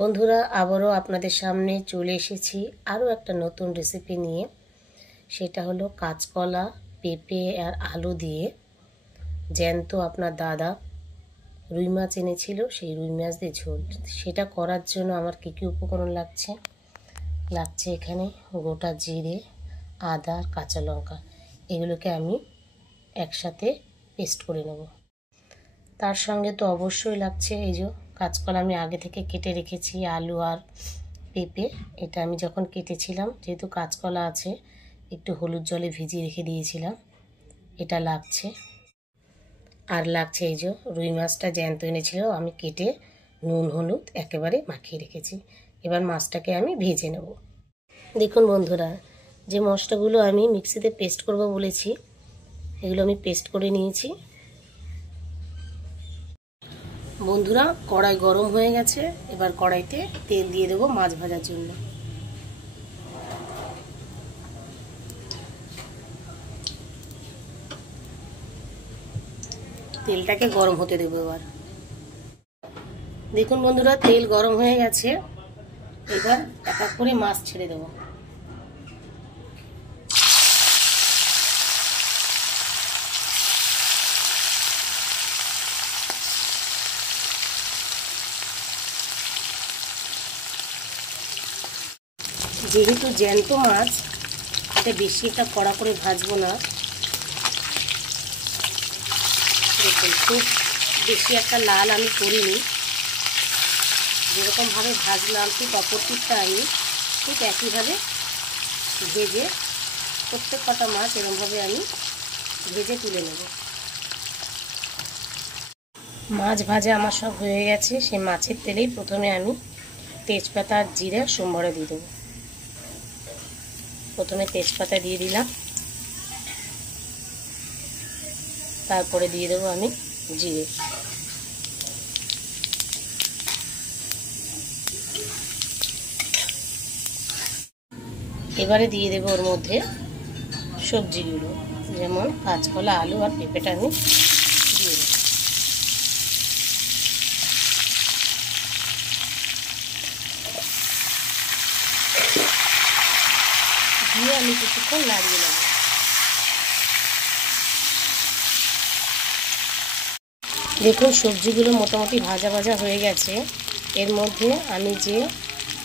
বন্ধুরা, আবারও আপনাদের সামনে চলে এসেছি আরও একটা নতুন রেসিপি নিয়ে। সেটা হলো কাঁচকলা, পেঁপে আর আলু দিয়ে জ্যান্ত আপনার দাদা রুই মাছ এনেছিল, সেই রুই মাছ দিয়ে ঝোল। সেটা করার জন্য আমার কী কী উপকরণ লাগছে এখানে গোটা জিরে, আদা, কাঁচা লঙ্কা। এগুলোকে আমি একসাথে পেস্ট করে নেব। তার সঙ্গে তো অবশ্যই লাগছে এই যে কাঁচকলা আমি আগে থেকে কেটে রেখেছি, আলু আর পেঁপে। এটা আমি যখন কেটেছিলাম, যেহেতু কাঁচকলা আছে, একটু হলুদ জলে ভিজিয়ে রেখে দিয়েছিলাম। এটা লাগছে। আর লাগছে এই যে রুই মাছটা জ্যান্ত এনেছিল, আমি কেটে নুন হলুদ একেবারে মাখিয়ে রেখেছি। এবার মাছটাকে আমি ভেজে নেব। দেখুন বন্ধুরা, যে মশলাগুলো আমি মিক্সিতে পেস্ট করব বলেছি, এগুলো আমি পেস্ট করে নিয়েছি। বন্ধুরা, কড়াই গরম হয়ে গেছে। এবার কড়াইতে তেল দিয়ে দেবো মাছ ভাজার জন্য। তেলটাকে গরম হতে দেবো। এবার দেখুন বন্ধুরা, তেল গরম হয়ে গেছে। এবার এক এক করে মাছ ছেড়ে দেবো। যেহেতু জ্যান্ত মাছ, এটা বেশি একটা কড়া করে ভাজবো না। দেখুন, খুব বেশি একটা লাল আমি করিনি। যেরকমভাবে ভাজলাম ঠিক অপর পিঠটা আমি ঠিক একইভাবে ভেজে প্রত্যেক কটা মাছ এরকমভাবে আমি ভেজে তুলে নেব। মাছ ভাজা আমার সব হয়ে গেছে। সেই মাছের তেলেই প্রথমে আমি তেজপাতা আর জিরে সম্বরে দিয়ে দেবো। প্রথমে তেজপাতা দিয়ে দিলাম, তারপরে দিয়ে দেবো আমি জিরে। এবারে দিয়ে দেবো ওর মধ্যে সবজিগুলো, যেমন কাঁচকলা, আলু আর পেঁপেটা আমি দিয়ে দেবো। দিয়ে আমি কিছুক্ষণ নাড়িয়ে নেব। দেখুন, সবজিগুলো মোটামুটি ভাজা ভাজা হয়ে গেছে। এর মধ্যে আমি যে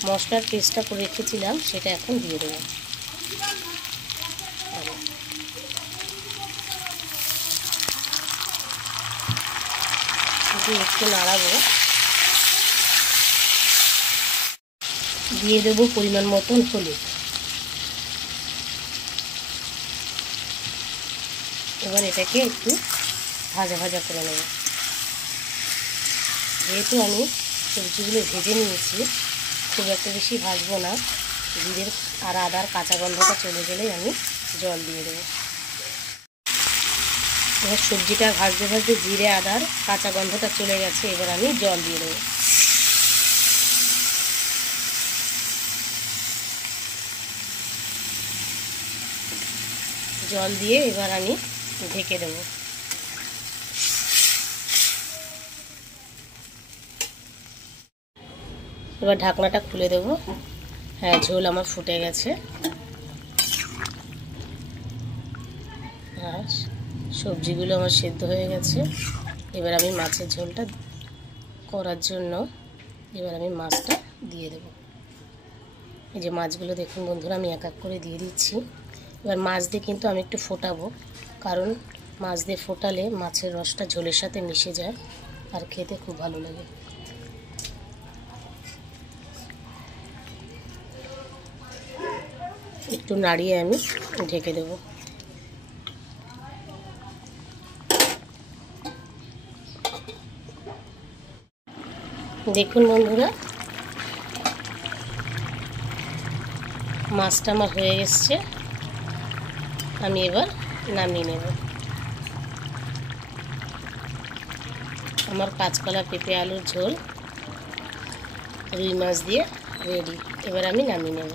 মশলার পেস্টটা করে রেখেছিলাম সেটা এখন দিয়ে দেবো। একটু নাড়াবো। দিয়ে দেবো পরিমাণ মতন হলুদ। এবার এটাকে একটু ভাজা ভাজা করে নেব। যেহেতু আমি সবজিগুলো ভেজে নিয়েছি, খুব একটা বেশি ভাজবো না। জিরের আর আদার কাঁচা গন্ধটা চলে গেলেই আমি জল দিয়ে দেবো। এবার সবজিটা ভাজতে ভাজতে জিরে আদার কাঁচা গন্ধটা চলে গেছে। এবার আমি জল দিয়ে দেবো। জল দিয়ে এবার আমি ঢেকে দেবো। এবার ঢাকনাটা খুলে দেবো। হ্যাঁ, ঝোল আমার ফুটে গেছে। আর সবজিগুলো আমার সেদ্ধ হয়ে গেছে। এবার আমি মাছের ঝোলটা করার জন্য এবার আমি মাছটা দিয়ে দেবো। এই যে মাছগুলো দেখুন বন্ধুরা, আমি এক এক করে দিয়ে দিচ্ছি। এবার মাছ দিয়ে কিন্তু আমি একটু ফোটাবো, কারণ মাছ দিয়ে ফোটালে মাছের রসটা ঝোলের সাথে মিশে যায় আর খেতে খুব ভালো লাগে। একটু নাড়িয়ে আমি ঢেকে দেব। দেখুন বন্ধুরা, মাছটা আমার হয়ে এসছে। আমি এবার নামিয়ে নেব। আমার কাঁচকলা, পেঁপে, আলুর ঝোল রুই মাছ দিয়ে রেডি। এবার আমি নামিয়ে নেব।